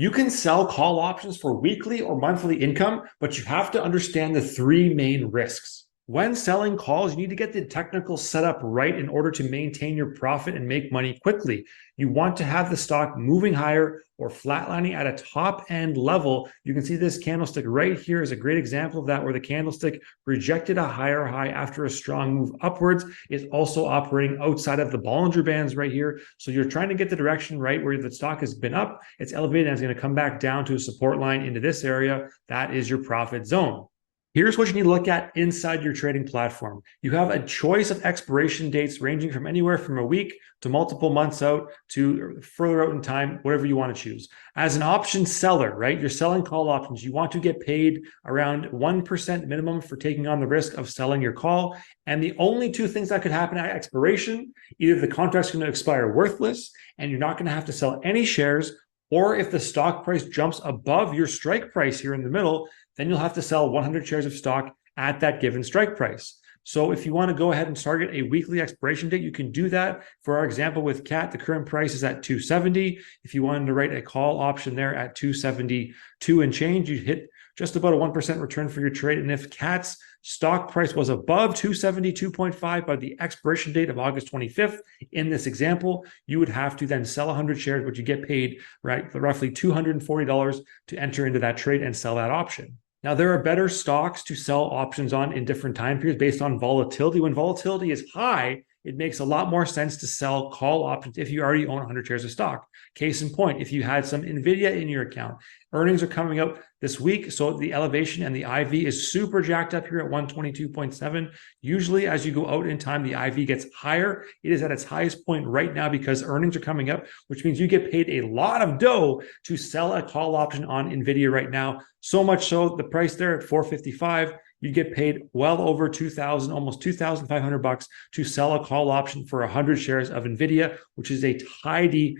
You can sell call options for weekly or monthly income, but you have to understand the three main risks. When selling calls, you need to get the technical setup right in order to maintain your profit and make money quickly. You want to have the stock moving higher or flatlining at a top end level. You can see this candlestick right here is a great example of that, where the candlestick rejected a higher high after a strong move upwards. It's also operating outside of the Bollinger Bands right here. So you're trying to get the direction right where the stock has been up, it's elevated, and it's going to come back down to a support line into this area. That is your profit zone. Here's what you need to look at inside your trading platform. You have a choice of expiration dates ranging from anywhere from a week to multiple months out to further out in time, whatever you want to choose. As an option seller, right, you're selling call options. You want to get paid around 1% minimum for taking on the risk of selling your call. And the only two things that could happen at expiration, either the contract's going to expire worthless and you're not going to have to sell any shares, or if the stock price jumps above your strike price here in the middle, then you'll have to sell 100 shares of stock at that given strike price. So if you want to go ahead and target a weekly expiration date, you can do that. For our example with CAT, the current price is at 270. If you wanted to write a call option there at 272 and change, you'd hit just about a 1% return for your trade. And if CAT's stock price was above 272.5 by the expiration date of August 25th, in this example, you would have to then sell 100 shares, but you get paid roughly $240 to enter into that trade and sell that option. Now, there are better stocks to sell options on in different time periods based on volatility. When volatility is high, it makes a lot more sense to sell call options if you already own 100 shares of stock. Case in point, if you had some NVIDIA in your account, earnings are coming out this week, so the elevation and the IV is super jacked up here at 122.7. Usually, as you go out in time, the IV gets higher. It is at its highest point right now because earnings are coming up, which means you get paid a lot of dough to sell a call option on NVIDIA right now. So much so, the price there at 455, you get paid well over 2,000, almost 2,500 bucks to sell a call option for 100 shares of NVIDIA, which is a tidy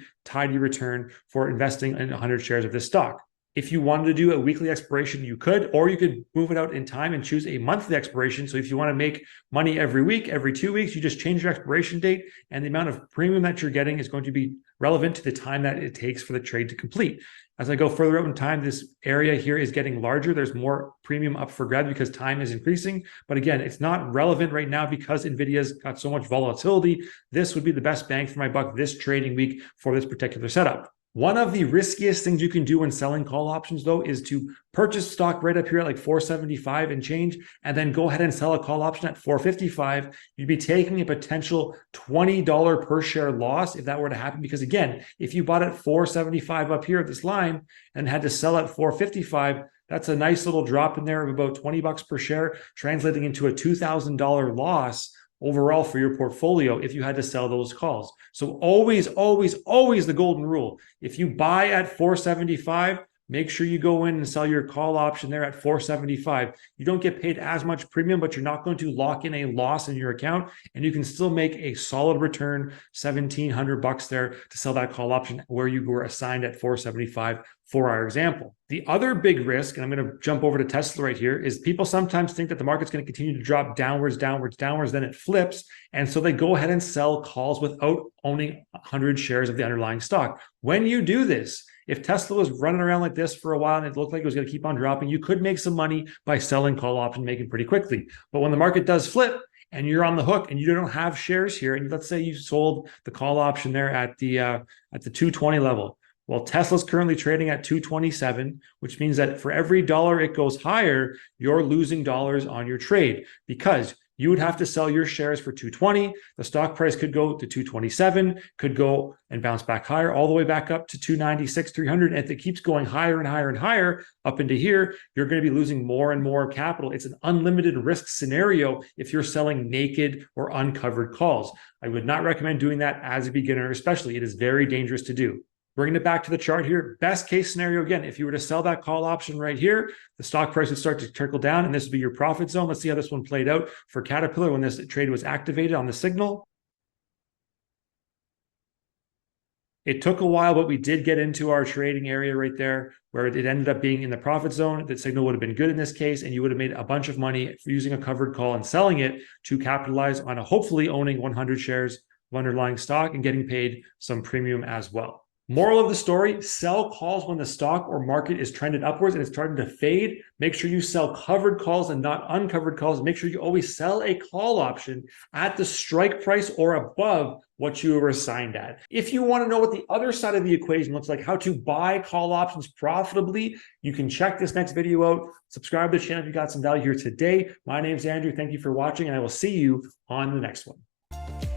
return for investing in 100 shares of this stock. If you wanted to do a weekly expiration, you could, or you could move it out in time and choose a monthly expiration. So if you want to make money every week, every 2 weeks, you just change your expiration date, and the amount of premium that you're getting is going to be relevant to the time that it takes for the trade to complete. As I go further out in time, this area here is getting larger. There's more premium up for grabs because time is increasing. But again, it's not relevant right now because NVIDIA's got so much volatility. This would be the best bang for my buck this trading week for this particular setup. One of the riskiest things you can do when selling call options, though, is to purchase stock right up here at like 475 and change, and then go ahead and sell a call option at 455. You'd be taking a potential $20 per share loss if that were to happen. Because again, if you bought at 475 up here at this line and had to sell at 455, that's a nice little drop in there of about 20 bucks per share, translating into a $2,000 loss overall for your portfolio if you had to sell those calls. So always, always, always the golden rule. If you buy at 475, make sure you go in and sell your call option there at 475. You don't get paid as much premium, but you're not going to lock in a loss in your account, and you can still make a solid return, 1,700 bucks there to sell that call option where you were assigned at 475 for our example. The other big risk, and I'm going to jump over to Tesla right here, is people sometimes think that the market's going to continue to drop downwards, then it flips. And so they go ahead and sell calls without owning 100 shares of the underlying stock. When you do this, if Tesla was running around like this for a while and it looked like it was going to keep on dropping, you could make some money by selling call option, making pretty quickly. But when the market does flip and you're on the hook and you don't have shares here, and let's say you sold the call option there at the 220 level. Well, Tesla's currently trading at 227, which means that for every dollar it goes higher, you're losing dollars on your trade, because you would have to sell your shares for 220. The stock price could go to 227, could go and bounce back higher, all the way back up to 296, 300. And if it keeps going higher and higher and higher up into here, you're going to be losing more and more capital. It's an unlimited risk scenario if you're selling naked or uncovered calls. I would not recommend doing that as a beginner, especially. It is very dangerous to do. Bringing it back to the chart here, best case scenario, again, if you were to sell that call option right here, the stock price would start to trickle down, and this would be your profit zone. Let's see how this one played out for Caterpillar when this trade was activated on the signal. It took a while, but we did get into our trading area right there where it ended up being in the profit zone. The signal would have been good in this case, and you would have made a bunch of money using a covered call and selling it to capitalize on hopefully owning 100 shares of underlying stock and getting paid some premium as well. Moral of the story, sell calls when the stock or market is trended upwards and it's starting to fade. Make sure you sell covered calls and not uncovered calls. Make sure you always sell a call option at the strike price or above what you were assigned at. If you want to know what the other side of the equation looks like, how to buy call options profitably, you can check this next video out. Subscribe to the channel if you got some value here today. My name's Andrew. Thank you for watching, and I will see you on the next one.